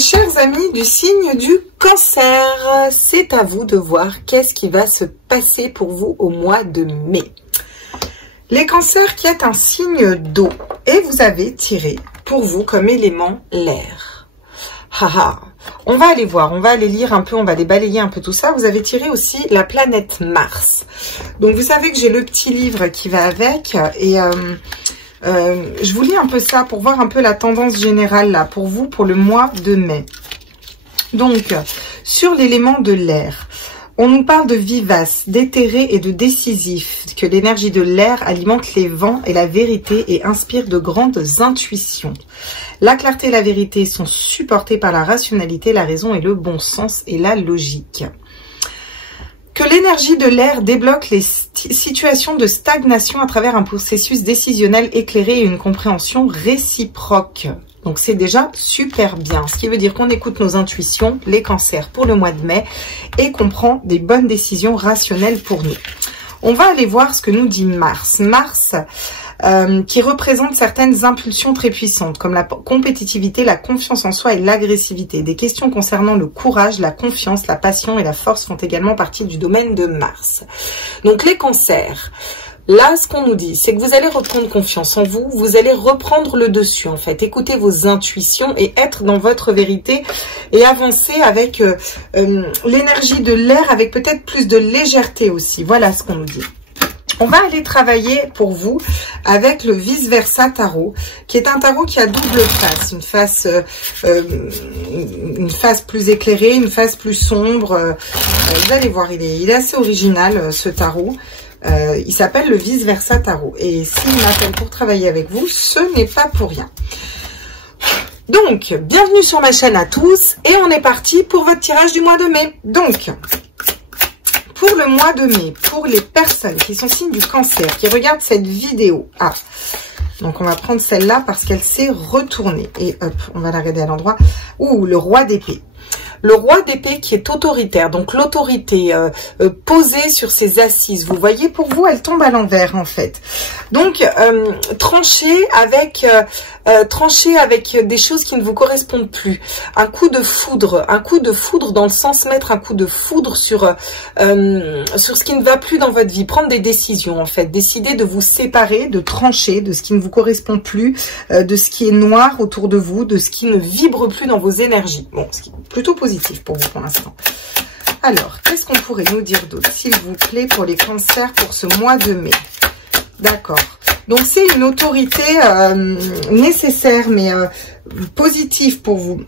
chers amis du signe du Cancer, c'est à vous de voir qu'est-ce qui va se passer pour vous au mois de mai. Les Cancers qui êtes un signe d'eau et vous avez tiré pour vous comme élément l'air. Haha, on va aller voir, on va aller lire un peu, on va aller balayer un peu tout ça. Vous avez tiré aussi la planète Mars. Donc vous savez que j'ai le petit livre qui va avec et je vous lis un peu ça pour voir un peu la tendance générale là pour vous pour le mois de mai. Donc sur l'élément de l'air, on nous parle de vivace, d'éthéré et de décisif, que l'énergie de l'air alimente les vents et la vérité et inspire de grandes intuitions. La clarté et la vérité sont supportées par la rationalité, la raison et le bon sens et la logique. Que l'énergie de l'air débloque les situations de stagnation à travers un processus décisionnel éclairé et une compréhension réciproque. Donc c'est déjà super bien, ce qui veut dire qu'on écoute nos intuitions, les cancers pour le mois de mai, et qu'on prend des bonnes décisions rationnelles pour nous. On va aller voir ce que nous dit Mars. Mars qui représente certaines impulsions très puissantes, comme la compétitivité, la confiance en soi et l'agressivité. Des questions concernant le courage, la confiance, la passion et la force font également partie du domaine de Mars. Donc les cancers, là, ce qu'on nous dit, c'est que vous allez reprendre confiance en vous, vous allez reprendre le dessus, en fait. Écoutez vos intuitions et être dans votre vérité et avancer avec l'énergie de l'air, avec peut-être plus de légèreté aussi. Voilà ce qu'on nous dit. On va aller travailler pour vous avec le vice-versa tarot, qui est un tarot qui a double face. Une face plus éclairée, une face plus sombre. Vous allez voir, il est assez original, ce tarot. Il s'appelle le vice-versa tarot. Et s'il m'appelle pour travailler avec vous, ce n'est pas pour rien. Donc, bienvenue sur ma chaîne à tous. Et on est parti pour votre tirage du mois de mai. Donc, pour le mois de mai, pour les personnes qui sont signes du Cancer, qui regardent cette vidéo. Ah, donc on va prendre celle-là parce qu'elle s'est retournée. Et hop, on va la regarder à l'endroit. Ouh, le roi d'épée. Le roi d'épée qui est autoritaire, donc l'autorité posée sur ses assises. Vous voyez, pour vous, elle tombe à l'envers en fait. Donc, trancher avec des choses qui ne vous correspondent plus. Un coup de foudre dans le sens mettre un coup de foudre sur ce qui ne va plus dans votre vie. Prendre des décisions en fait, décider de vous séparer, de trancher de ce qui ne vous correspond plus, de ce qui est noir autour de vous, de ce qui ne vibre plus dans vos énergies. Bon, ce qui est plutôt positif pour vous pour l'instant. Alors, qu'est-ce qu'on pourrait nous dire d'autre, s'il vous plaît, pour les cancers pour ce mois de mai? D'accord. Donc, c'est une autorité nécessaire, mais positive pour vous.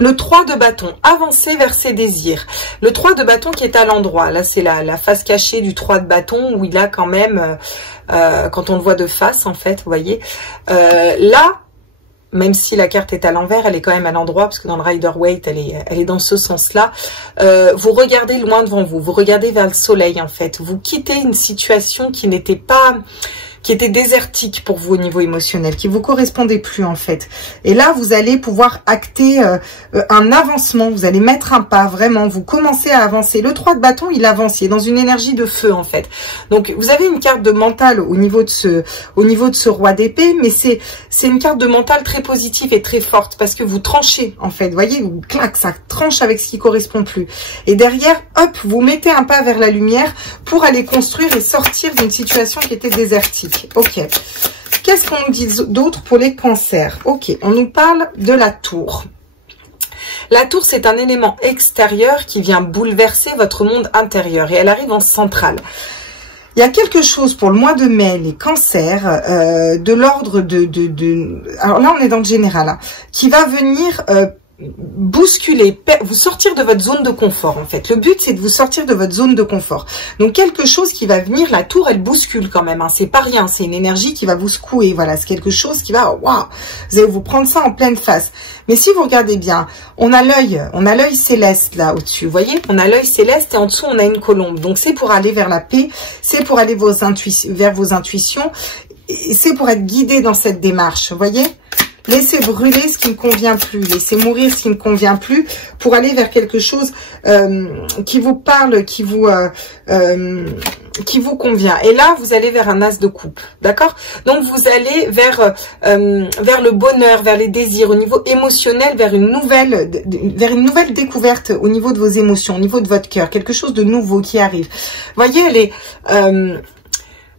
Le 3 de bâton, avancer vers ses désirs. Le 3 de bâton qui est à l'endroit. Là, c'est la face cachée du 3 de bâton où il a quand même, quand on le voit de face, en fait, vous voyez. Là, même si la carte est à l'envers, elle est quand même à l'endroit, parce que dans le Rider-Waite, elle est dans ce sens-là. Vous regardez loin devant vous, vous regardez vers le soleil, en fait. Vous quittez une situation qui n'était pas... qui était désertique pour vous au niveau émotionnel, qui vous correspondait plus en fait. Et là, vous allez pouvoir acter un avancement, vous allez mettre un pas, vraiment, vous commencez à avancer. Le 3 de bâton, il avance, il est dans une énergie de feu en fait. Donc, vous avez une carte de mental au niveau de ce roi d'épée, mais c'est une carte de mental très positive et très forte, parce que vous tranchez en fait, vous voyez, vous clac, ça tranche avec ce qui correspond plus. Et derrière, hop, vous mettez un pas vers la lumière pour aller construire et sortir d'une situation qui était désertique. Ok. Qu'est-ce qu'on nous dit d'autre pour les cancers? Ok, on nous parle de la tour. La tour, c'est un élément extérieur qui vient bouleverser votre monde intérieur et elle arrive en centrale. Il y a quelque chose pour le mois de mai, les cancers, de l'ordre alors là, on est dans le général, hein, qui va venir... bousculer, vous sortir de votre zone de confort en fait. Le but c'est de vous sortir de votre zone de confort. Donc quelque chose qui va venir, la tour elle bouscule quand même, hein. C'est pas rien, c'est une énergie qui va vous secouer, voilà, c'est quelque chose qui va, waouh, vous allez vous prendre ça en pleine face. Mais si vous regardez bien, on a l'œil céleste là au-dessus, vous voyez, on a l'œil céleste et en dessous on a une colombe. Donc c'est pour aller vers la paix, c'est pour aller vers vos intuitions, c'est pour être guidé dans cette démarche, vous voyez. Laissez brûler ce qui ne convient plus, laissez mourir ce qui ne convient plus pour aller vers quelque chose qui vous parle, qui vous vous convient. Et là, vous allez vers un as de coupe, d'accord? Donc, vous allez vers le bonheur, vers les désirs, au niveau émotionnel, vers une nouvelle découverte au niveau de vos émotions, au niveau de votre cœur, quelque chose de nouveau qui arrive. Vous voyez, elle est...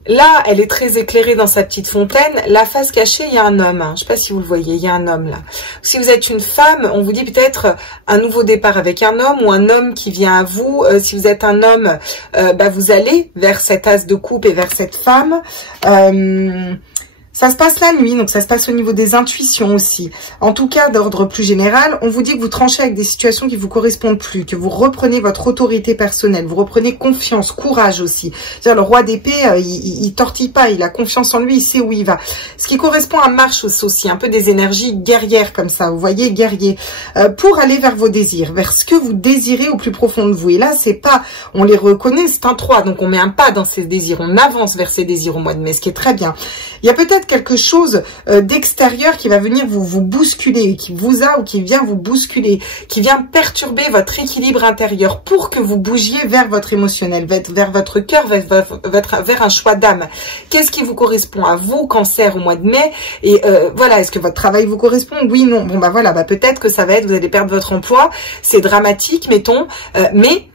là, elle est très éclairée dans sa petite fontaine. La face cachée, il y a un homme. Je ne sais pas si vous le voyez, il y a un homme là. Si vous êtes une femme, on vous dit peut-être un nouveau départ avec un homme ou un homme qui vient à vous. Si vous êtes un homme, vous allez vers cet as de coupe et vers cette femme. Ça se passe la nuit, donc ça se passe au niveau des intuitions aussi. En tout cas, d'ordre plus général, on vous dit que vous tranchez avec des situations qui vous correspondent plus, que vous reprenez votre autorité personnelle, vous reprenez confiance, courage aussi. C'est-à-dire le roi d'épée, il tortille pas, il a confiance en lui, il sait où il va. Ce qui correspond à Mars aussi, un peu des énergies guerrières comme ça, vous voyez, guerrier, pour aller vers vos désirs, vers ce que vous désirez au plus profond de vous. Et là, c'est pas, on les reconnaît, c'est un 3, donc on met un pas dans ces désirs, on avance vers ces désirs au mois de mai, ce qui est très bien. Il y a peut-être quelque chose d'extérieur qui va venir vous bousculer, qui vous a ou qui vient vous bousculer, qui vient perturber votre équilibre intérieur pour que vous bougiez vers votre émotionnel, vers votre cœur, vers un choix d'âme. Qu'est-ce qui vous correspond à vous, Cancer, au mois de mai? Et voilà, est-ce que votre travail vous correspond? Oui, non. Bon, voilà, peut-être que ça va être, vous allez perdre votre emploi, c'est dramatique, mettons, mais...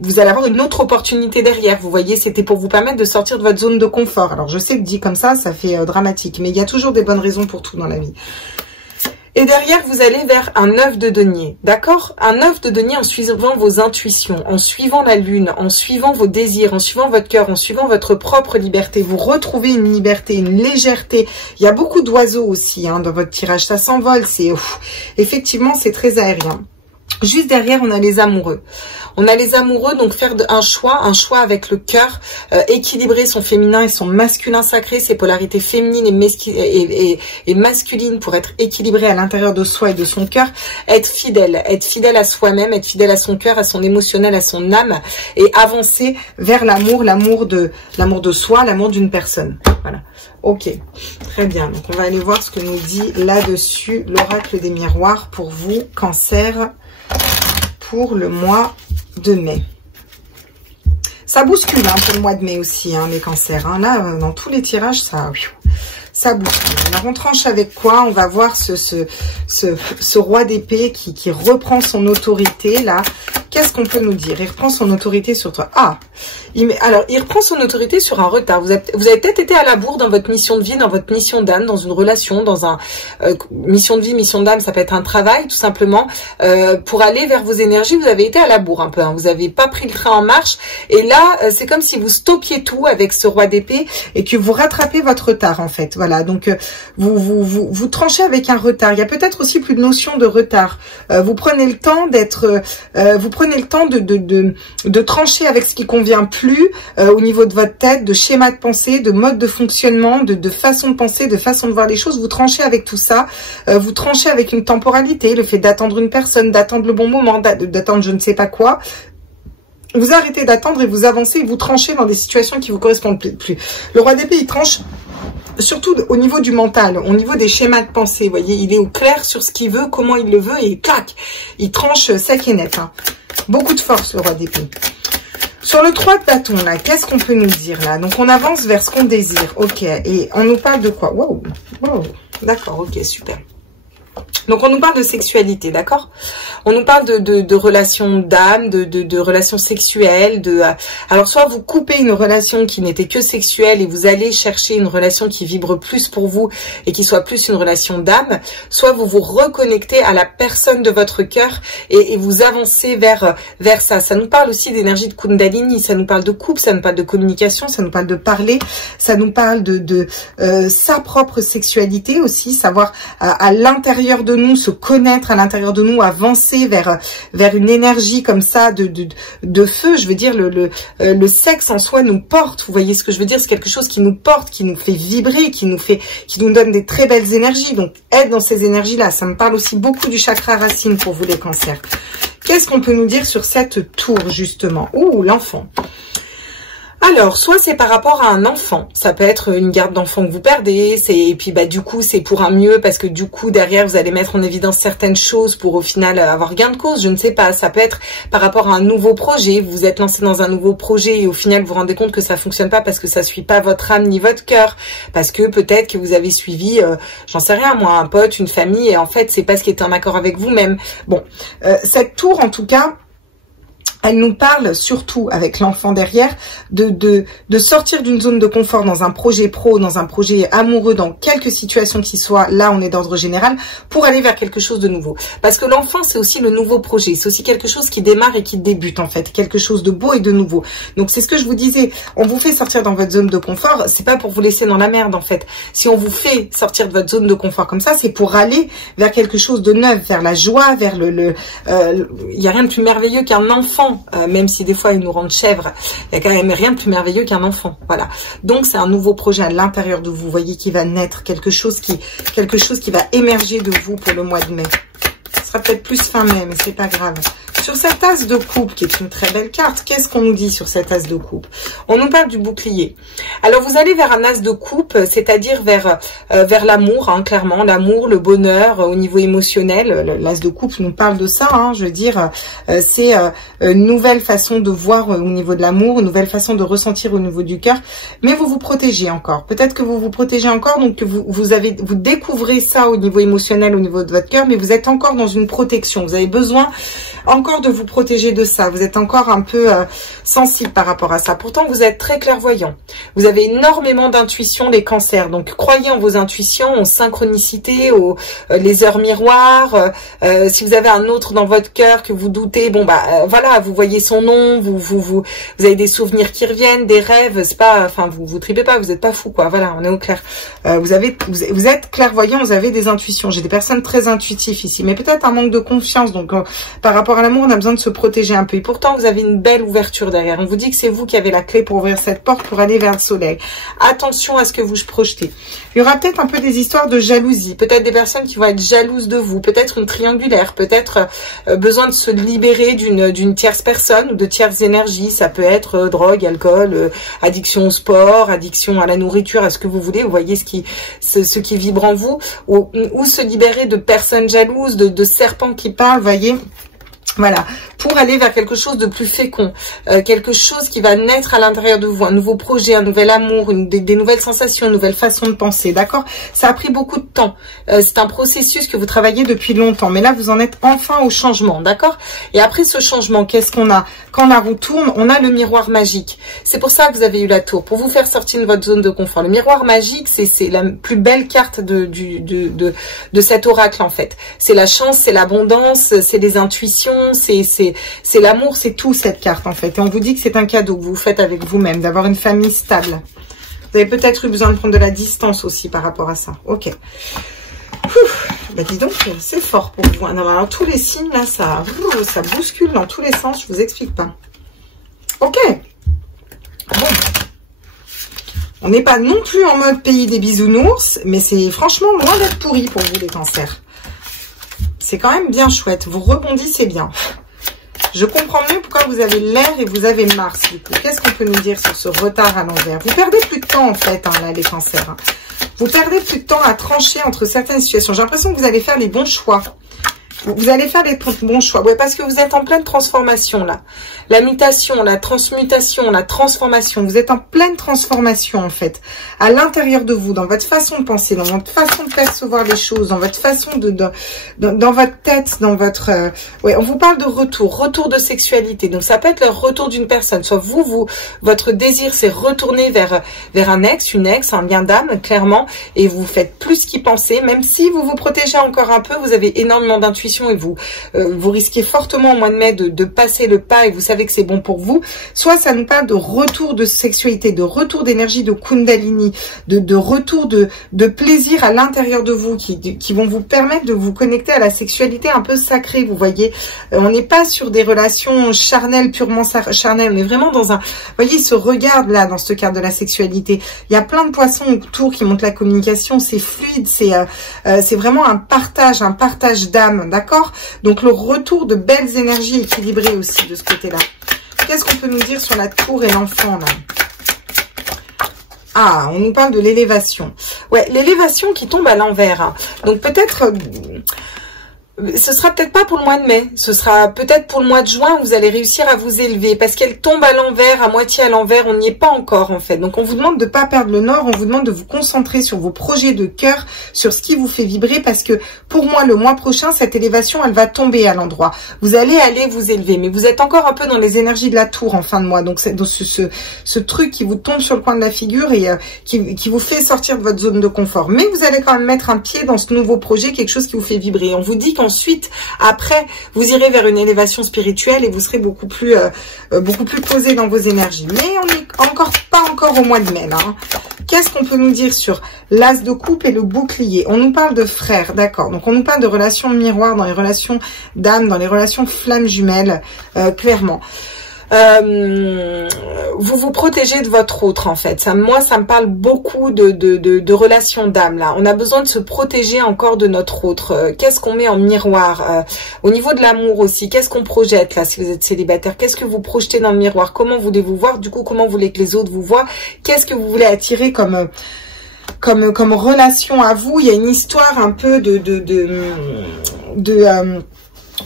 vous allez avoir une autre opportunité derrière. Vous voyez, c'était pour vous permettre de sortir de votre zone de confort. Alors, je sais que dit comme ça fait dramatique. Mais il y a toujours des bonnes raisons pour tout dans la vie. Et derrière, vous allez vers un œuf de denier. D'accord? Un œuf de denier en suivant vos intuitions, en suivant la lune, en suivant vos désirs, en suivant votre cœur, en suivant votre propre liberté. Vous retrouvez une liberté, une légèreté. Il y a beaucoup d'oiseaux aussi dans votre tirage. Ça s'envole. Effectivement, c'est très aérien. Juste derrière, on a les amoureux. On a les amoureux, donc faire un choix avec le cœur, équilibrer son féminin et son masculin sacré, ses polarités féminines et masculines pour être équilibré à l'intérieur de soi et de son cœur, être fidèle à soi-même, être fidèle à son cœur, à son émotionnel, à son âme et avancer vers l'amour de soi, l'amour d'une personne. Voilà. Ok, très bien. Donc, on va aller voir ce que nous dit là-dessus l'oracle des miroirs pour vous, Cancer, pour le mois de mai. Ça bouscule pour le mois de mai aussi, les cancers. Là, dans tous les tirages, ça bouscule. Alors, on tranche avec quoi? On va voir ce roi d'épée qui reprend son autorité, là. Qu'est-ce qu'on peut nous dire? Il reprend son autorité sur toi. Il reprend son autorité sur un retard. Vous avez peut-être été à la bourre dans votre mission de vie, dans votre mission d'âme, dans une relation, dans un mission de vie, mission d'âme, ça peut être un travail, tout simplement. Pour aller vers vos énergies, vous avez été à la bourre un peu. Vous n'avez pas pris le train en marche. Et là, c'est comme si vous stoppiez tout avec ce roi d'épée et que vous rattrapez votre retard, en fait. Voilà. Donc, vous tranchez avec un retard. Il y a peut-être aussi plus de notion de retard. Vous prenez le temps d'être... prenez le temps de trancher avec ce qui convient plus au niveau de votre tête, de schéma de pensée, de mode de fonctionnement, de façon de penser, de façon de voir les choses. Vous tranchez avec tout ça. Vous tranchez avec une temporalité, le fait d'attendre une personne, d'attendre le bon moment, d'attendre je ne sais pas quoi. Vous arrêtez d'attendre et vous avancez et vous tranchez dans des situations qui vous correspondent plus. Le roi d'épée, il tranche surtout au niveau du mental, au niveau des schémas de pensée. Vous voyez, il est au clair sur ce qu'il veut, comment il le veut et clac, il tranche sec et net. Beaucoup de force, le roi d'épée. Sur le 3 de bâton, là, qu'est-ce qu'on peut nous dire, là? Donc, on avance vers ce qu'on désire. Ok. Et on nous parle de quoi? Wow. D'accord, ok, super. Donc, on nous parle de sexualité, d'accord? On nous parle de relations d'âme, de relations sexuelles. Alors, soit vous coupez une relation qui n'était que sexuelle et vous allez chercher une relation qui vibre plus pour vous et qui soit plus une relation d'âme. Soit vous vous reconnectez à la personne de votre cœur et vous avancez vers ça. Ça nous parle aussi d'énergie de Kundalini, ça nous parle de couple, ça nous parle de communication, ça nous parle de parler, ça nous parle de sa propre sexualité aussi, savoir à l'intérieur de nous, se connaître à l'intérieur de nous, avancer vers une énergie comme ça de feu. Je veux dire, le sexe en soi nous porte. Vous voyez ce que je veux dire? C'est quelque chose qui nous porte, qui nous fait vibrer, qui nous donne des très belles énergies. Donc, être dans ces énergies-là, ça me parle aussi beaucoup du chakra racine pour vous les cancers. Qu'est-ce qu'on peut nous dire sur cette tour, justement? Ouh, l'enfant. Alors, soit c'est par rapport à un enfant, ça peut être une garde d'enfant que vous perdez, et puis bah du coup c'est pour un mieux, parce que du coup derrière vous allez mettre en évidence certaines choses pour au final avoir gain de cause, je ne sais pas, ça peut être par rapport à un nouveau projet, vous vous êtes lancé dans un nouveau projet et au final vous vous rendez compte que ça fonctionne pas parce que ça suit pas votre âme ni votre cœur, parce que peut-être que vous avez suivi, j'en sais rien moi, un pote, une famille, et en fait c'est pas ce qui est en accord avec vous-même. Bon, cette tour en tout cas, elle nous parle surtout avec l'enfant derrière de sortir d'une zone de confort dans un projet pro, dans un projet amoureux, dans quelque situation qui soit, là on est d'ordre général, pour aller vers quelque chose de nouveau. Parce que l'enfant c'est aussi le nouveau projet, c'est aussi quelque chose qui démarre et qui débute en fait, quelque chose de beau et de nouveau. Donc c'est ce que je vous disais, on vous fait sortir dans votre zone de confort, c'est pas pour vous laisser dans la merde en fait. Si on vous fait sortir de votre zone de confort comme ça, c'est pour aller vers quelque chose de neuf, vers la joie, vers il y a rien de plus merveilleux qu'un enfant. Même si des fois ils nous rendent chèvres, il y a quand même rien de plus merveilleux qu'un enfant. Voilà. Donc c'est un nouveau projet à l'intérieur de vous. Vous voyez qui va naître, quelque chose qui va émerger de vous pour le mois de mai. Ce sera peut-être plus fin mai, mais c'est pas grave. Sur cette as de coupe, qui est une très belle carte, qu'est-ce qu'on nous dit sur cette as de coupe? On nous parle du bouclier. Alors vous allez vers un as de coupe, c'est-à-dire vers l'amour, hein, clairement, l'amour, le bonheur au niveau émotionnel. L'as de coupe nous parle de ça, hein, je veux dire, c'est une nouvelle façon de voir au niveau de l'amour, une nouvelle façon de ressentir au niveau du cœur, mais vous vous protégez encore. Peut-être que vous vous protégez encore, donc que vous découvrez ça au niveau émotionnel, au niveau de votre cœur, mais vous êtes encore dans une protection. Vous avez besoin encore de vous protéger de ça. Vous êtes encore un peu sensible par rapport à ça. Pourtant, vous êtes très clairvoyant. Vous avez énormément d'intuition, les cancers. Donc, croyez en vos intuitions, en synchronicité, les heures miroirs. Si vous avez un autre dans votre cœur que vous doutez, bon bah voilà, vous voyez son nom, vous avez des souvenirs qui reviennent, des rêves. C'est pas, enfin, vous tripez pas, vous n'êtes pas fou quoi. Voilà, on est au clair. Vous êtes clairvoyant, vous avez des intuitions. J'ai des personnes très intuitives ici, mais peut-être un manque de confiance. Donc, par rapport à l'amour, on a besoin de se protéger un peu. Et pourtant, vous avez une belle ouverture derrière. On vous dit que c'est vous qui avez la clé pour ouvrir cette porte, pour aller vers le soleil. Attention à ce que vous projetez. Il y aura peut-être un peu des histoires de jalousie. Peut-être des personnes qui vont être jalouses de vous. Peut-être une triangulaire. Peut-être besoin de se libérer d'une tierce personne ou de tierces énergies. Ça peut être drogue, alcool, addiction au sport, addiction à la nourriture, à ce que vous voulez. Vous voyez ce qui vibre en vous. Ou se libérer de personnes jalouses, de serpents qui parlent, vous voyez. Voilà, pour aller vers quelque chose de plus fécond, quelque chose qui va naître à l'intérieur de vous, un nouveau projet, un nouvel amour, des nouvelles sensations, une nouvelle façon de penser, d'accord? Ça a pris beaucoup de temps, c'est un processus que vous travaillez depuis longtemps, mais là vous en êtes enfin au changement, d'accord? Et après ce changement, qu'est-ce qu'on a? Quand la roue tourne, on a le miroir magique. C'est pour ça que vous avez eu la tour, pour vous faire sortir de votre zone de confort. Le miroir magique, c'est la plus belle carte de cet oracle en fait. C'est la chance, c'est l'abondance, c'est les intuitions, c'est l'amour, c'est tout cette carte en fait. Et on vous dit que c'est un cadeau que vous faites avec vous-même, d'avoir une famille stable. Vous avez peut-être eu besoin de prendre de la distance aussi par rapport à ça. Ok. Bah dis donc, c'est fort pour vous. Alors tous les signes là, ça bouscule dans tous les sens, je vous explique pas. Ok. Bon. On n'est pas non plus en mode pays des bisounours, mais c'est franchement loin d'être pourri pour vous les cancers. C'est quand même bien chouette. Vous rebondissez bien. Je comprends mieux pourquoi vous avez l'air et vous avez Mars. Du coup, qu'est-ce qu'on peut nous dire sur ce retard à l'envers? Vous perdez plus de temps en fait, hein, là, les cancers. Hein. Vous perdez plus de temps à trancher entre certaines situations. J'ai l'impression que vous allez faire les bons choix. Vous allez faire les bons choix. Ouais, parce que vous êtes en pleine transformation là. La mutation, la transmutation, la transformation. Vous êtes en pleine transformation en fait. À l'intérieur de vous, dans votre façon de penser, dans votre façon de percevoir les choses, dans votre façon dans votre tête, dans votre... ouais, on vous parle de retour de sexualité. Donc ça peut être le retour d'une personne. Soit votre désir c'est retourner vers un ex, une ex, un bien d'âme, clairement. Et vous faites plus qu'y penser. Même si vous vous protégez encore un peu, vous avez énormément d'intuition. Et vous risquez fortement au mois de mai de passer le pas et vous savez que c'est bon pour vous. Soit ça nous parle de retour de sexualité, de retour d'énergie de Kundalini, de retour de plaisir à l'intérieur de vous qui vont vous permettre de vous connecter à la sexualité un peu sacrée, vous voyez. On n'est pas sur des relations charnelles, purement charnelles, on est vraiment dans un... Vous voyez, ce regard là, dans ce cadre de la sexualité. Il y a plein de poissons autour qui montrent la communication, c'est fluide, c'est vraiment un partage d'âme, d'accord? Donc le retour de belles énergies équilibrées aussi de ce côté-là. Qu'est-ce qu'on peut nous dire sur la tour et l'enfant là? Ah, on nous parle de l'élévation. Ouais, l'élévation qui tombe à l'envers. Hein. Donc peut-être... ce sera peut-être pas pour le mois de mai, ce sera peut-être pour le mois de juin où vous allez réussir à vous élever parce qu'elle tombe à l'envers, à moitié à l'envers, on n'y est pas encore en fait. Donc on vous demande de pas perdre le nord, on vous demande de vous concentrer sur vos projets de cœur, sur ce qui vous fait vibrer parce que pour moi le mois prochain, cette élévation elle va tomber à l'endroit. Vous allez aller vous élever mais vous êtes encore un peu dans les énergies de la tour en fin de mois. Donc c'est ce truc qui vous tombe sur le coin de la figure et qui vous fait sortir de votre zone de confort. Mais vous allez quand même mettre un pied dans ce nouveau projet, quelque chose qui vous fait vibrer. On vous dit qu'ensuite, après, vous irez vers une élévation spirituelle et vous serez beaucoup plus posé dans vos énergies. Mais on n'est pas encore au mois de mai, là. Hein. Qu'est-ce qu'on peut nous dire sur l'as de coupe et le bouclier? On nous parle de frères, d'accord. Donc, on nous parle de relations miroirs, dans les relations d'âme, dans les relations flammes jumelles, clairement. Vous vous protégez de votre autre en fait. Moi, ça me parle beaucoup de relations d'âme là. On a besoin de se protéger encore de notre autre. Qu'est-ce qu'on met en miroir au niveau de l'amour aussi? Qu'est-ce qu'on projette là si vous êtes célibataire? Qu'est-ce que vous projetez dans le miroir? Comment voulez-vous voir? Du coup, comment vous voulez que les autres vous voient? Qu'est-ce que vous voulez attirer comme relation à vous? Il y a une histoire un peu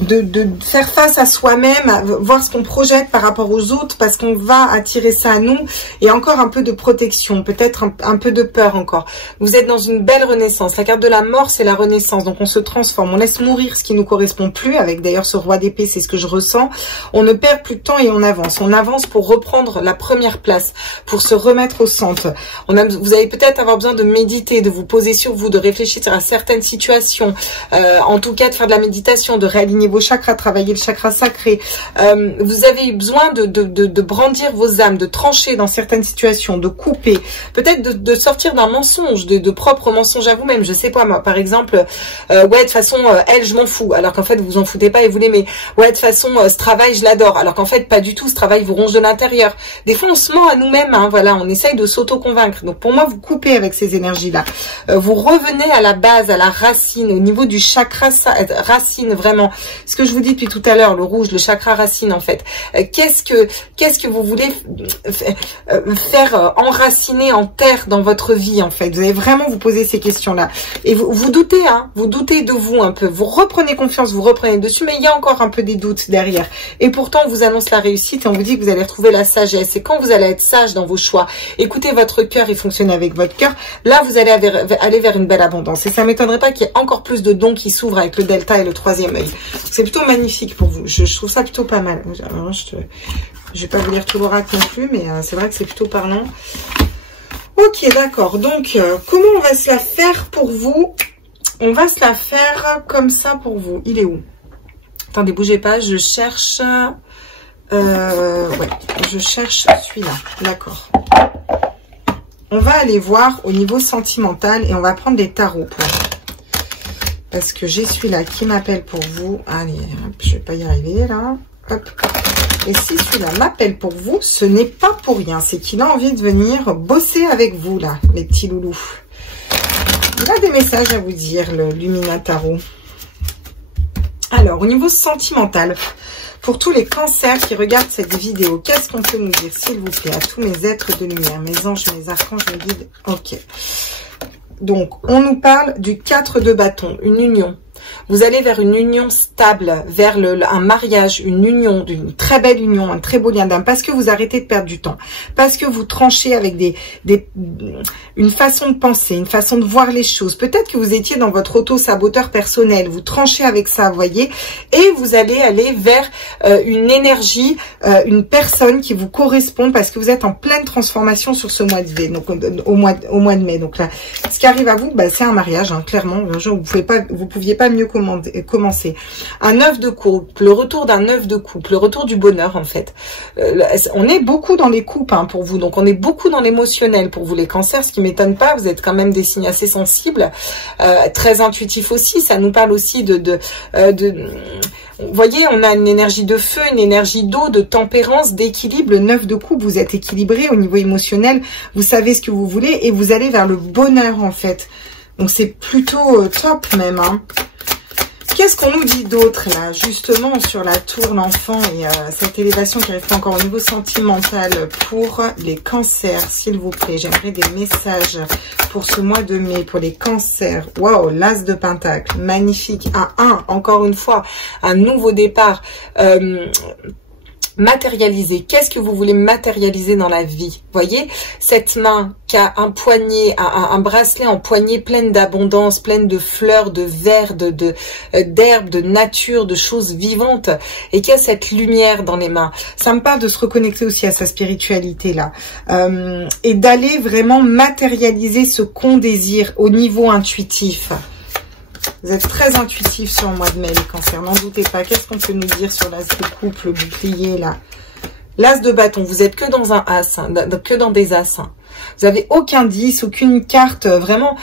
de faire face à soi-même, voir ce qu'on projette par rapport aux autres, parce qu'on va attirer ça à nous, et encore un peu de protection, peut-être un peu de peur encore. Vous êtes dans une belle renaissance. La carte de la mort, c'est la renaissance, donc on se transforme, on laisse mourir ce qui nous correspond plus, avec d'ailleurs ce roi d'épée, c'est ce que je ressens. On ne perd plus de temps et on avance pour reprendre la première place, pour se remettre au centre. Vous allez peut-être avoir besoin de méditer, de vous poser sur vous, de réfléchir à certaines situations, en tout cas de faire de la méditation, de réaligner vos chakras, travailler le chakra sacré. Vous avez besoin de brandir vos âmes, de trancher dans certaines situations, de couper, peut-être de sortir d'un mensonge, de propres mensonges à vous-même. Je sais pas moi, par exemple, ouais de toute façon elle je m'en fous, alors qu'en fait vous vous en foutez pas et vous l'aimez. Ouais de toute façon ce travail je l'adore, alors qu'en fait pas du tout, ce travail vous ronge de l'intérieur. Des fois on se ment à nous-mêmes, hein, voilà, on essaye de s'auto-convaincre. Donc pour moi vous coupez avec ces énergies-là. Vous revenez à la base, à la racine, au niveau du chakra racine vraiment. Ce que je vous dis depuis tout à l'heure, le rouge, le chakra racine en fait. Qu'est-ce que vous voulez faire enraciner en terre dans votre vie en fait? Vous allez vraiment vous poser ces questions-là. Et vous doutez, hein, vous doutez de vous un peu. Vous reprenez confiance, vous reprenez dessus, mais il y a encore un peu des doutes derrière. Et pourtant, on vous annonce la réussite et on vous dit que vous allez retrouver la sagesse. Et quand vous allez être sage dans vos choix, écoutez votre cœur et fonctionnez avec votre cœur, là vous allez aller vers une belle abondance. Et ça m'étonnerait pas qu'il y ait encore plus de dons qui s'ouvrent avec le delta et le troisième œil. C'est plutôt magnifique pour vous. Je trouve ça plutôt pas mal. Alors, je vais pas vous lire tout l'oracle non plus, mais c'est vrai que c'est plutôt parlant. Ok, d'accord. Donc, comment on va se la faire pour vous? On va se la faire comme ça pour vous. Il est où? Attendez, bougez pas. Je cherche... ouais, je cherche celui-là. D'accord. On va aller voir au niveau sentimental et on va prendre des tarots pour vous. Parce que j'ai celui-là qui m'appelle pour vous. Allez, hop, je vais pas y arriver là. Hop. Et si celui-là m'appelle pour vous, ce n'est pas pour rien. C'est qu'il a envie de venir bosser avec vous là, les petits loulous. Il a des messages à vous dire, le Lumina Tarot. Alors, au niveau sentimental, pour tous les cancers qui regardent cette vidéo, qu'est-ce qu'on peut nous dire, s'il vous plaît, à tous mes êtres de lumière, mes anges, mes archanges, mes guides. Ok. Donc, on nous parle du 4 de bâton, une union. Vous allez vers une union stable, vers un mariage, une union, d'une très belle union, un très beau lien d'âme, parce que vous arrêtez de perdre du temps, parce que vous tranchez avec une façon de penser, une façon de voir les choses. Peut-être que vous étiez dans votre auto-saboteur personnel, vous tranchez avec ça, vous voyez, et vous allez aller vers une énergie, une personne qui vous correspond, parce que vous êtes en pleine transformation sur ce mois de mai, donc au mois de mai. Donc là, ce qui arrive à vous, bah, c'est un mariage, hein, clairement. Vous pouviez pas mieux commencer. Un œuf de couple, le retour d'un œuf de couple, le retour du bonheur en fait. On est beaucoup dans les couples hein, pour vous, donc on est beaucoup dans l'émotionnel pour vous les cancers, ce qui m'étonne pas, vous êtes quand même des signes assez sensibles, très intuitifs aussi, ça nous parle aussi vous voyez, on a une énergie de feu, une énergie d'eau, de tempérance, d'équilibre. Le 9 de coupe, vous êtes équilibré au niveau émotionnel, vous savez ce que vous voulez et vous allez vers le bonheur en fait. Donc c'est plutôt top même. Hein. Qu'est-ce qu'on nous dit d'autre là, justement, sur la tour, l'enfant et cette élévation qui arrive pas encore au niveau sentimental pour les cancers, s'il vous plaît. J'aimerais des messages pour ce mois de mai, pour les cancers. Waouh, l'as de pentacle, magnifique. Un, encore une fois, un nouveau départ. Matérialiser. Qu'est-ce que vous voulez matérialiser dans la vie? Voyez, cette main qui a un poignet, un bracelet en poignet pleine d'abondance, pleine de fleurs, de vers, d'herbes, de nature, de choses vivantes, et qui a cette lumière dans les mains. Ça me parle de se reconnecter aussi à sa spiritualité là, et d'aller vraiment matérialiser ce qu'on désire au niveau intuitif. Vous êtes très intuitif sur le mois de mai, les cancers, n'en doutez pas. Qu'est-ce qu'on peut nous dire sur l'as de coupe, le bouclier, là? L'as de bâton, vous êtes que dans un as, hein, que dans des as. Hein. Vous n'avez aucun 10, aucune carte, vraiment.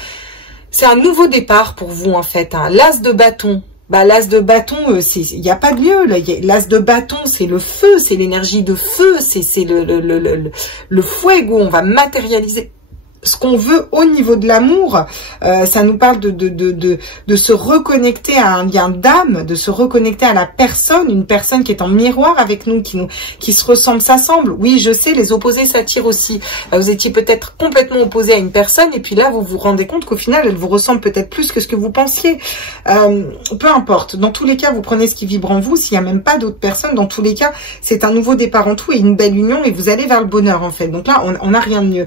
C'est un nouveau départ pour vous, en fait. Hein. L'as de bâton. Bah, l'as de bâton, il n'y a pas de lieu. L'as de bâton, c'est le feu, c'est l'énergie de feu, c'est le fuego. On va matérialiser ce qu'on veut au niveau de l'amour. Ça nous parle de se reconnecter à un lien d'âme, de se reconnecter à la personne, une personne qui est en miroir avec nous, qui se ressemble, s'assemble. Oui, je sais, les opposés s'attirent aussi. Vous étiez peut-être complètement opposé à une personne et puis là, vous vous rendez compte qu'au final, elle vous ressemble peut-être plus que ce que vous pensiez. Peu importe. Dans tous les cas, vous prenez ce qui vibre en vous. S'il n'y a même pas d'autres personnes, dans tous les cas, c'est un nouveau départ en tout et une belle union et vous allez vers le bonheur, en fait. Donc là, on n'a rien de mieux.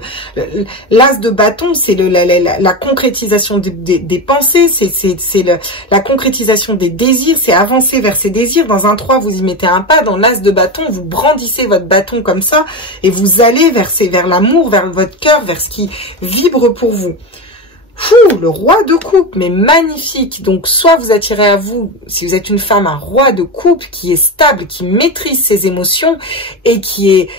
L'as de bâton, c'est la concrétisation des pensées, c'est la concrétisation des désirs, c'est avancer vers ses désirs. Dans un 3, vous y mettez un pas. Dans l'as de bâton, vous brandissez votre bâton comme ça et vous allez vers l'amour, vers votre cœur, vers ce qui vibre pour vous. Fou, le roi de coupe, mais magnifique. Donc, soit vous attirez à vous, si vous êtes une femme, un roi de coupe qui est stable, qui maîtrise ses émotions et qui est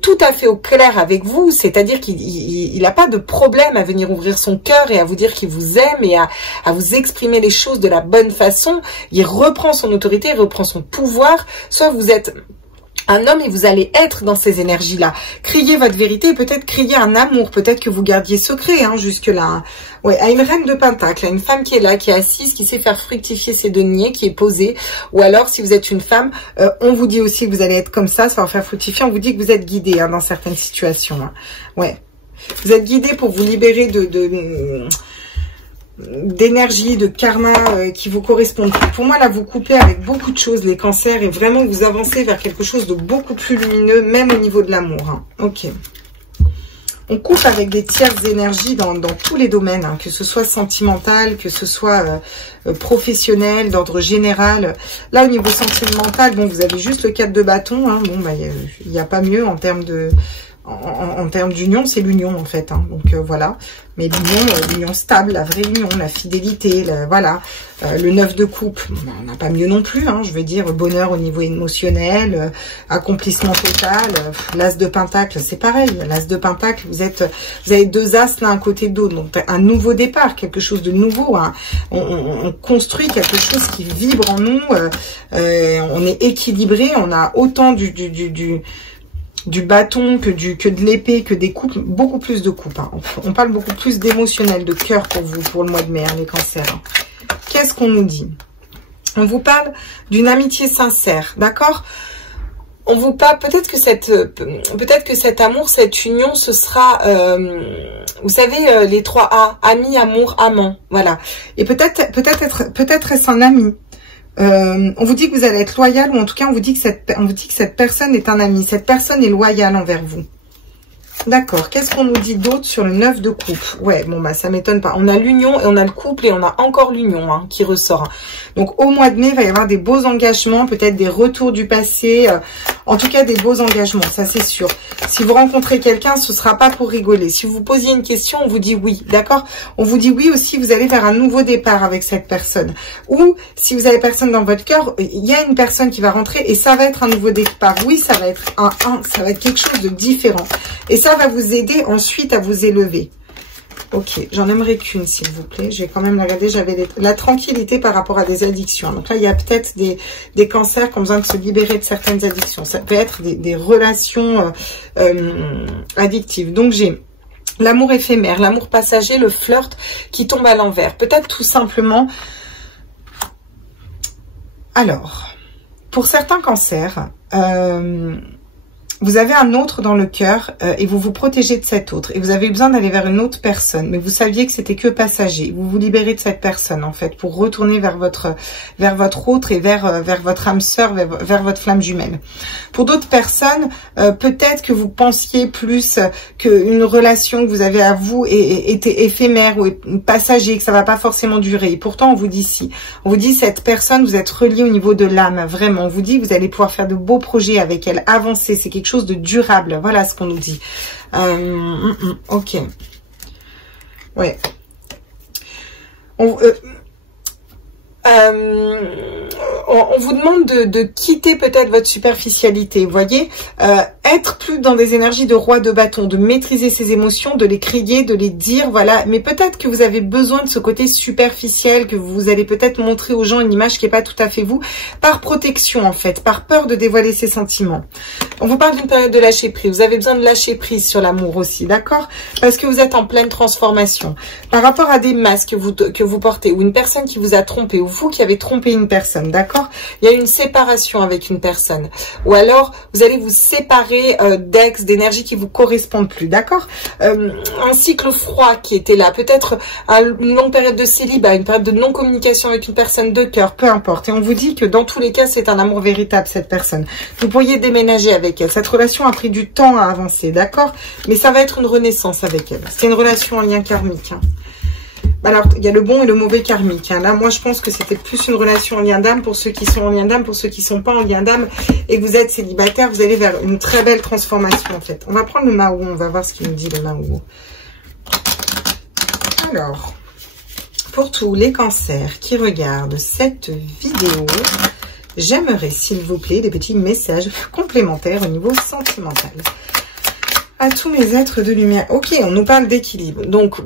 tout à fait au clair avec vous, c'est-à-dire qu'il n'a pas de problème à venir ouvrir son cœur et à vous dire qu'il vous aime et à vous exprimer les choses de la bonne façon. Il reprend son autorité, il reprend son pouvoir. Soit vous êtes un homme et vous allez être dans ces énergies-là. Criez votre vérité, peut-être crier un amour, peut-être que vous gardiez secret hein, jusque-là. Hein. Ouais, à une reine de pentacle, à une femme qui est là, qui est assise, qui sait faire fructifier ses deniers, qui est posée. Ou alors, si vous êtes une femme, on vous dit aussi que vous allez être comme ça va faire fructifier. On vous dit que vous êtes guidé hein, dans certaines situations. Hein. Ouais, vous êtes guidé pour vous libérer d'énergie, de karma qui vous correspondent. Pour moi, là, vous coupez avec beaucoup de choses, les cancers, et vraiment, vous avancez vers quelque chose de beaucoup plus lumineux, même au niveau de l'amour. Hein. Ok. On coupe avec des tierces énergies dans tous les domaines, hein, que ce soit sentimental, que ce soit professionnel, d'ordre général. Là, au niveau sentimental, bon, vous avez juste le 4 de bâton. Hein, bon, bah, il n'y a pas mieux en termes de... En termes d'union, c'est l'union en fait. Hein. Donc voilà. Mais l'union stable, la vraie union, la fidélité, voilà. Le 9 de coupe, on n'a pas mieux non plus. Hein. Je veux dire, bonheur au niveau émotionnel, accomplissement total. L'as de pentacle, c'est pareil. L'as de pentacle, vous avez deux as l'un à côté de l'autre. Donc un nouveau départ, quelque chose de nouveau. Hein. On construit quelque chose qui vibre en nous. On est équilibré. On a autant du bâton que de l'épée, que des coupes, beaucoup plus de coupes. Hein. On parle beaucoup plus d'émotionnel, de cœur pour vous, pour le mois de mai, hein, les cancers. Hein. Qu'est-ce qu'on nous dit? On vous parle d'une amitié sincère, d'accord? On vous parle, peut-être que cet amour, cette union, ce sera, vous savez, les 3 A, ami, amour, amant, voilà. Et peut-être est-ce un ami. On vous dit que vous allez être loyal, ou en tout cas on vous dit que cette personne est un ami, cette personne est loyale envers vous. D'accord, qu'est-ce qu'on nous dit d'autre sur le 9 de coupe? Ouais, bon bah ça m'étonne pas. On a l'union et on a le couple et on a encore l'union hein, qui ressort. Donc au mois de mai, il va y avoir des beaux engagements, peut-être des retours du passé, en tout cas des beaux engagements, ça c'est sûr. Si vous rencontrez quelqu'un, ce sera pas pour rigoler. Si vous vous posiez une question, on vous dit oui, d'accord? On vous dit oui aussi, vous allez vers un nouveau départ avec cette personne. Ou si vous avez personne dans votre cœur, il y a une personne qui va rentrer et ça va être un nouveau départ. Oui, ça va être ça va être quelque chose de différent. Et ça va vous aider ensuite à vous élever. Ok, j'en aimerais qu'une, s'il vous plaît. Je vais quand même la regarder. J'avais la tranquillité par rapport à des addictions. Donc là, il y a peut-être des cancers qui ont besoin de se libérer de certaines addictions. Ça peut être des relations addictives. Donc j'ai l'amour éphémère, l'amour passager, le flirt qui tombe à l'envers. Peut-être tout simplement Alors, pour certains cancers, vous avez un autre dans le cœur et vous vous protégez de cet autre. Et vous avez besoin d'aller vers une autre personne. Mais vous saviez que c'était que passager. Vous vous libérez de cette personne, en fait, pour retourner vers votre autre et vers votre âme sœur, vers votre flamme jumelle. Pour d'autres personnes, peut-être que vous pensiez plus qu'une relation que vous avez à vous était éphémère ou passager, que ça va pas forcément durer. Et pourtant, on vous dit si. On vous dit cette personne, vous êtes relié au niveau de l'âme, vraiment. On vous dit que vous allez pouvoir faire de beaux projets avec elle, avancer. C'est quelque chose de durable, voilà ce qu'on nous dit. Ok. Ouais. On vous demande de quitter peut-être votre superficialité, vous voyez, être plus dans des énergies de roi de bâton, de maîtriser ses émotions, de les crier, de les dire, voilà. Mais peut-être que vous avez besoin de ce côté superficiel, que vous allez peut-être montrer aux gens une image qui n'est pas tout à fait vous, par protection en fait, par peur de dévoiler ses sentiments. On vous parle d'une période de lâcher prise. Vous avez besoin de lâcher prise sur l'amour aussi, d'accord? Parce que vous êtes en pleine transformation. Par rapport à des masques que vous portez, ou une personne qui vous a trompé, ou vous qui avez trompé une personne, d'accord? Il y a une séparation avec une personne. Ou alors, vous allez vous séparer d'ex, d'énergie qui vous correspondent plus, d'accord? Un cycle froid qui était là, peut-être une longue période de célibat, une période de non-communication avec une personne de cœur, peu importe. Et on vous dit que dans tous les cas, c'est un amour véritable, cette personne. Vous pourriez déménager avec elle. Cette relation a pris du temps à avancer, d'accord? Mais ça va être une renaissance avec elle. C'est une relation en lien karmique, hein. Alors, il y a le bon et le mauvais karmique. Hein. Là, moi, je pense que c'était plus une relation en lien d'âme pour ceux qui sont en lien d'âme, pour ceux qui ne sont pas en lien d'âme et que vous êtes célibataire, vous allez vers une très belle transformation, en fait. On va prendre le Mao, on va voir ce qu'il nous dit, le Mao. Alors, pour tous les cancers qui regardent cette vidéo, j'aimerais, s'il vous plaît, des petits messages complémentaires au niveau sentimental. À tous mes êtres de lumière. Ok, on nous parle d'équilibre. Donc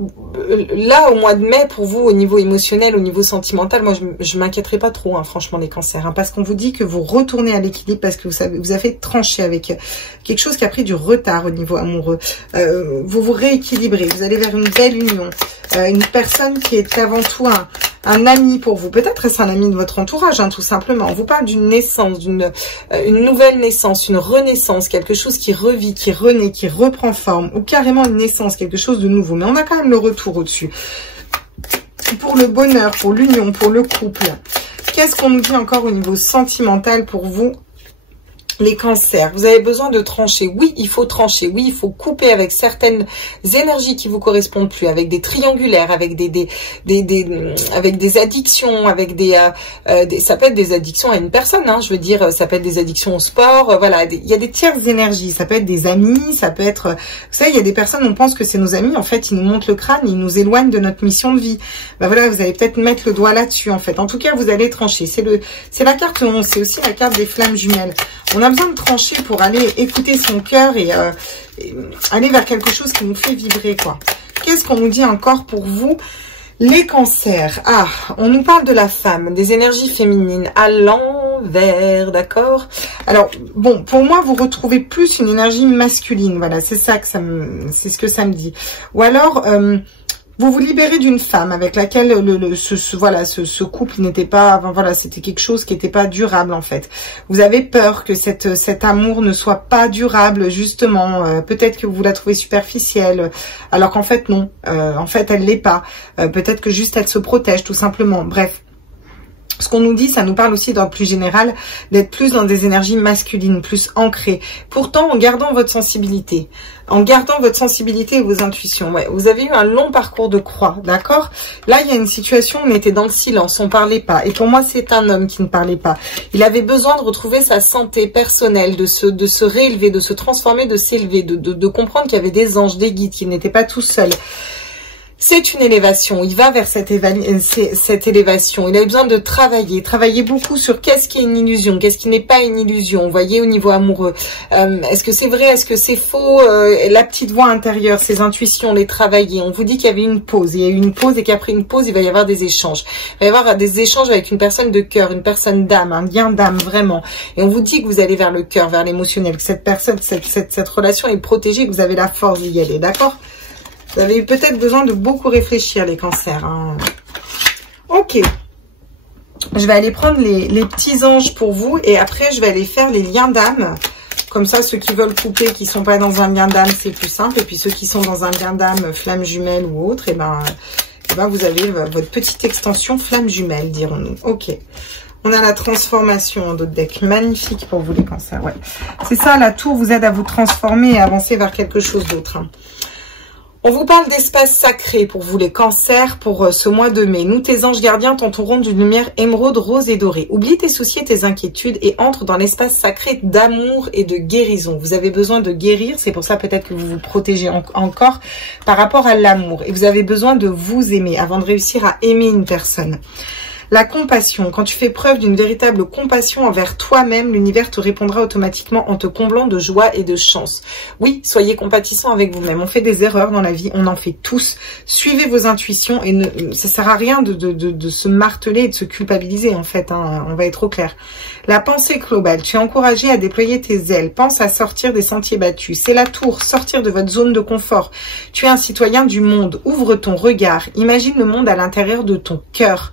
là, au mois de mai, pour vous, au niveau émotionnel, au niveau sentimental, moi, je m'inquiéterai pas trop, hein, franchement, les cancers. Hein, parce qu'on vous dit que vous retournez à l'équilibre parce que vous avez tranché avec quelque chose qui a pris du retard au niveau amoureux. Vous vous rééquilibrez. Vous allez vers une belle union. Une personne qui est avant tout un ami pour vous. Peut-être est-ce un ami de votre entourage, hein, tout simplement. On vous parle d'une naissance, d'une nouvelle naissance, une renaissance, quelque chose qui revit, qui renaît, qui reprend forme, ou carrément une naissance, quelque chose de nouveau. Mais on a quand même le retour au-dessus. Pour le bonheur, pour l'union, pour le couple. Qu'est-ce qu'on nous dit encore au niveau sentimental pour vous ? Les cancers, vous avez besoin de trancher. Oui, il faut trancher. Oui, il faut couper avec certaines énergies qui vous correspondent plus, avec des triangulaires, avec avec des addictions, avec ça peut être des addictions à une personne, hein, je veux dire, ça peut être des addictions au sport, voilà, il y a des tierces énergies, ça peut être des amis, ça peut être, vous savez, il y a des personnes, on pense que c'est nos amis, en fait, ils nous montent le crâne, ils nous éloignent de notre mission de vie. Ben voilà, vous allez peut-être mettre le doigt là-dessus, en fait. En tout cas, vous allez trancher. C'est la carte 11, c'est aussi la carte des flammes jumelles. On a besoin de trancher pour aller écouter son cœur et aller vers quelque chose qui nous fait vibrer, quoi. Qu'est-ce qu'on nous dit encore pour vous, les cancers? Ah, on nous parle de la femme, des énergies féminines à l'envers, d'accord? Alors, bon, pour moi, vous retrouvez plus une énergie masculine, voilà, c'est ça que c'est ce que ça me dit. Ou alors, vous vous libérez d'une femme avec laquelle ce couple n'était pas, enfin, voilà, c'était quelque chose qui n'était pas durable, en fait. Vous avez peur que cet amour ne soit pas durable, justement. Peut-être que vous la trouvez superficielle, alors qu'en fait non. En fait, elle l'est pas. Peut-être que juste elle se protège, tout simplement. Bref. Ce qu'on nous dit, ça nous parle aussi dans le plus général d'être plus dans des énergies masculines, plus ancrées. Pourtant, en gardant votre sensibilité, et vos intuitions. Ouais, vous avez eu un long parcours de croix, d'accord? Là, il y a une situation où on était dans le silence, on parlait pas. Et pour moi, c'est un homme qui ne parlait pas. Il avait besoin de retrouver sa santé personnelle, de se réélever, de se transformer, de s'élever, de comprendre qu'il y avait des anges, des guides, qu'il n'était pas tout seul. C'est une élévation, il va vers cette élévation, il a besoin de travailler beaucoup sur qu'est-ce qui est une illusion, qu'est-ce qui n'est pas une illusion, vous voyez, au niveau amoureux. Est-ce que c'est vrai, est-ce que c'est faux, la petite voix intérieure, ses intuitions, les travailler. On vous dit qu'il y avait une pause, il y a eu une pause et qu'après une pause, il va y avoir des échanges. Il va y avoir des échanges avec une personne de cœur, une personne d'âme, un lien d'âme, vraiment. Et on vous dit que vous allez vers le cœur, vers l'émotionnel, que cette personne, cette relation est protégée, que vous avez la force d'y aller, d'accord ? Vous avez peut-être besoin de beaucoup réfléchir, les cancers. Hein. Ok. Je vais aller prendre les petits anges pour vous et après, je vais aller faire les liens d'âme. Comme ça, ceux qui veulent couper, qui sont pas dans un lien d'âme, c'est plus simple. Et puis ceux qui sont dans un lien d'âme, flamme jumelle ou autre, et ben vous avez votre petite extension flamme jumelle, dirons-nous. Ok. On a la transformation en d'autres decks. Magnifique pour vous les cancers. Ouais. C'est ça, la tour vous aide à vous transformer et avancer vers quelque chose d'autre. Hein. On vous parle d'espace sacré pour vous les cancers pour ce mois de mai. Nous, tes anges gardiens, t'entourons d'une lumière émeraude, rose et dorée. Oublie tes soucis et tes inquiétudes et entre dans l'espace sacré d'amour et de guérison. Vous avez besoin de guérir, c'est pour ça peut-être que vous vous protégez encore par rapport à l'amour. Et vous avez besoin de vous aimer avant de réussir à aimer une personne. La compassion, quand tu fais preuve d'une véritable compassion envers toi-même, l'univers te répondra automatiquement en te comblant de joie et de chance. Oui, soyez compatissant avec vous-même. On fait des erreurs dans la vie, on en fait tous. Suivez vos intuitions et ça sert à rien de se marteler et de se culpabiliser en fait. Hein, on va être au clair. La pensée globale, tu es encouragé à déployer tes ailes. Pense à sortir des sentiers battus. C'est la tour, sortir de votre zone de confort. Tu es un citoyen du monde. Ouvre ton regard. Imagine le monde à l'intérieur de ton cœur.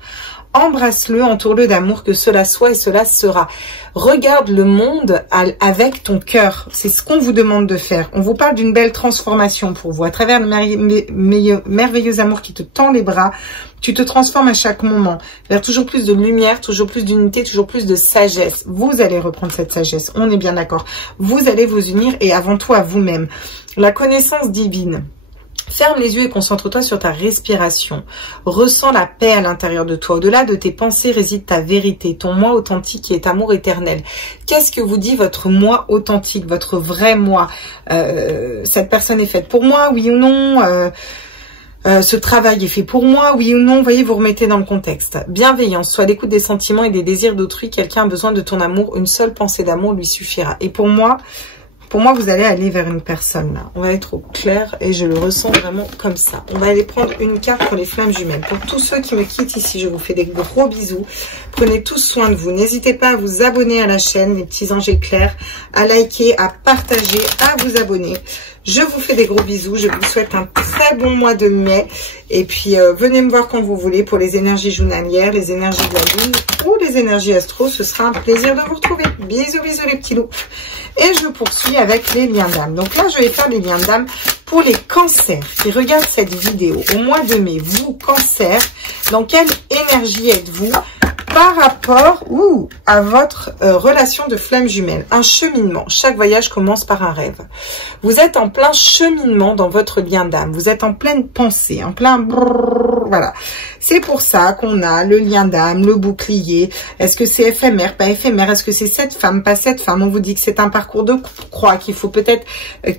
Embrasse-le, entoure-le d'amour, que cela soit et cela sera. Regarde le monde avec ton cœur. C'est ce qu'on vous demande de faire. On vous parle d'une belle transformation pour vous. À travers le merveilleux amour qui te tend les bras, tu te transformes à chaque moment vers toujours plus de lumière, toujours plus d'unité, toujours plus de sagesse. Vous allez reprendre cette sagesse, on est bien d'accord. Vous allez vous unir et avant tout à vous-même. La connaissance divine. Ferme les yeux et concentre-toi sur ta respiration. Ressens la paix à l'intérieur de toi. Au-delà de tes pensées réside ta vérité, ton moi authentique qui est amour éternel. Qu'est-ce que vous dit votre moi authentique, votre vrai moi? Cette personne est faite pour moi, oui ou non? Ce travail est fait pour moi, oui ou non? Vous voyez, vous remettez dans le contexte. Bienveillance, sois à l'écoute des sentiments et des désirs d'autrui. Quelqu'un a besoin de ton amour. Une seule pensée d'amour lui suffira. Et pour moi, vous allez aller vers une personne là. On va être au clair et je le ressens vraiment comme ça. On va aller prendre une carte pour les flammes jumelles. Pour tous ceux qui me quittent ici, je vous fais des gros bisous. Prenez tous soin de vous. N'hésitez pas à vous abonner à la chaîne, les petits anges éclairs, à liker, à partager, à vous abonner. Je vous fais des gros bisous. Je vous souhaite un très bon mois de mai. Et puis, venez me voir quand vous voulez pour les énergies journalières, les énergies de la lune ou les énergies astro. Ce sera un plaisir de vous retrouver. Bisous, bisous les petits loups. Et je poursuis avec les liens d'âme. Donc là, je vais faire les liens d'âme pour les cancers qui regardent cette vidéo. Au mois de mai, vous, cancers, dans quelle énergie êtes-vous par rapport à votre relation de flamme jumelle? Un cheminement. Chaque voyage commence par un rêve. Vous êtes en plein cheminement dans votre lien d'âme. Vous êtes en pleine pensée, en plein brrr, voilà. C'est pour ça qu'on a le lien d'âme, le bouclier. Est-ce que c'est éphémère, pas éphémère? Est-ce que c'est cette femme, pas cette femme? On vous dit que c'est un parcours de croix, qu'il faut peut-être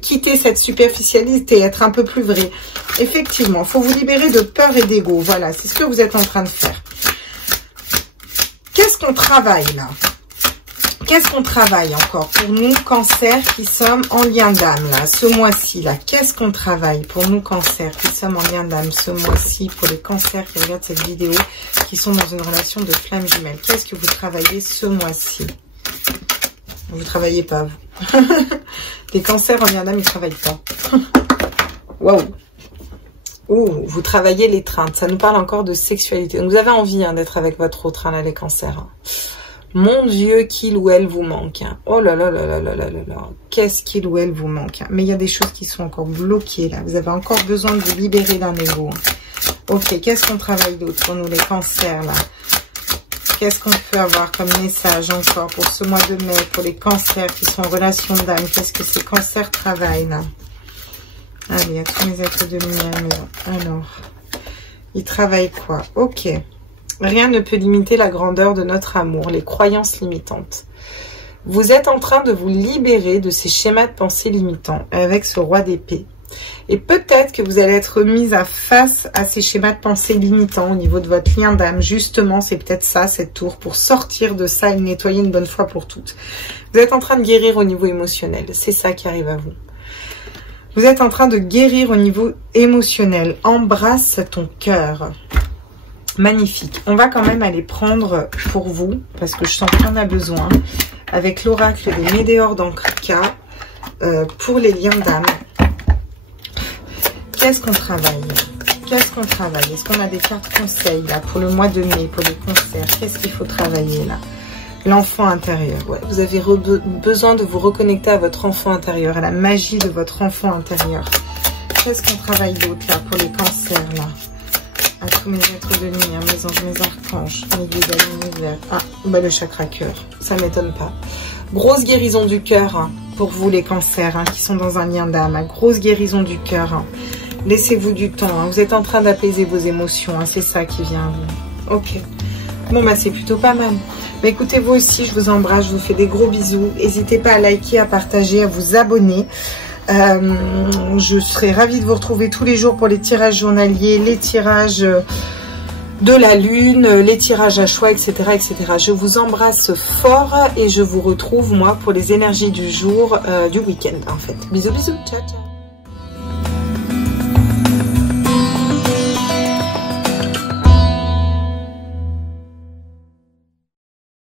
quitter cette superficialité, être un peu plus vrai. Effectivement, il faut vous libérer de peur et d'ego. Voilà, c'est ce que vous êtes en train de faire. Qu'est-ce qu'on travaille là? Qu'est-ce qu'on travaille encore pour nous, cancers, qui sommes en lien d'âme là, ce mois-ci là? Qu'est-ce qu'on travaille pour nous, cancers, qui sommes en lien d'âme ce mois-ci, pour les cancers qui regardent cette vidéo, qui sont dans une relation de flamme jumelle? Qu'est-ce que vous travaillez ce mois-ci? Vous ne travaillez pas, vous. Les cancers en lien d'âme, ils ne travaillent pas. Waouh! Ouh, vous travaillez l'étreinte. Ça nous parle encore de sexualité. Donc, vous avez envie d'être avec votre autre, là, les cancers. Hein. Mon Dieu, qu'il ou elle vous manque. Hein. Oh là là là là là là là là. Qu'est-ce qu'il ou elle vous manque. Hein. Mais il y a des choses qui sont encore bloquées, là. Vous avez encore besoin de vous libérer d'un ego. Hein. Ok, qu'est-ce qu'on travaille d'autre pour nous, les cancers, là? Qu'est-ce qu'on peut avoir comme message encore pour ce mois de mai, pour les cancers qui sont en relation d'âme? Qu'est-ce que ces cancers travaillent, là? Allez, il y a tous mes êtres de lumière. Alors, ils travaillent quoi? Ok. Rien ne peut limiter la grandeur de notre amour, les croyances limitantes. Vous êtes en train de vous libérer de ces schémas de pensée limitants avec ce roi d'épée. Et peut-être que vous allez être mise face à ces schémas de pensée limitants au niveau de votre lien d'âme. Justement, c'est peut-être ça, cette tour, pour sortir de ça et le nettoyer une bonne fois pour toutes. Vous êtes en train de guérir au niveau émotionnel. C'est ça qui arrive à vous. Vous êtes en train de guérir au niveau émotionnel. Embrasse ton cœur. Magnifique. On va quand même aller prendre pour vous, parce que je sens qu'il y en a besoin, avec l'oracle des Médéors d'Ankrika, pour les liens d'âme. Qu'est-ce qu'on travaille? Qu'est-ce qu'on travaille? Est-ce qu'on a des cartes conseils là pour le mois de mai, pour les concerts? Qu'est-ce qu'il faut travailler là? L'enfant intérieur. Ouais, vous avez besoin de vous reconnecter à votre enfant intérieur, à la magie de votre enfant intérieur. Qu'est-ce qu'on travaille d'autre là pour les cancers là? À tous mes êtres de lumière, mes anges, mes archanges, mes guides de l'univers. Ah, bah le chakra cœur, ça m'étonne pas. Grosse guérison du cœur hein, pour vous les cancers hein, qui sont dans un lien d'âme. Hein. Grosse guérison du cœur. Hein. Laissez-vous du temps. Hein. Vous êtes en train d'apaiser vos émotions. Hein. C'est ça qui vient à vous. Ok. Bon, bah c'est plutôt pas mal. Bah, écoutez, vous aussi, je vous embrasse. Je vous fais des gros bisous. N'hésitez pas à liker, à partager, à vous abonner. Je serai ravie de vous retrouver tous les jours pour les tirages journaliers, les tirages de la lune, les tirages à choix, etc., etc. Je vous embrasse fort et je vous retrouve, moi, pour les énergies du jour, du week-end, en fait. Bisous, bisous. Ciao, ciao.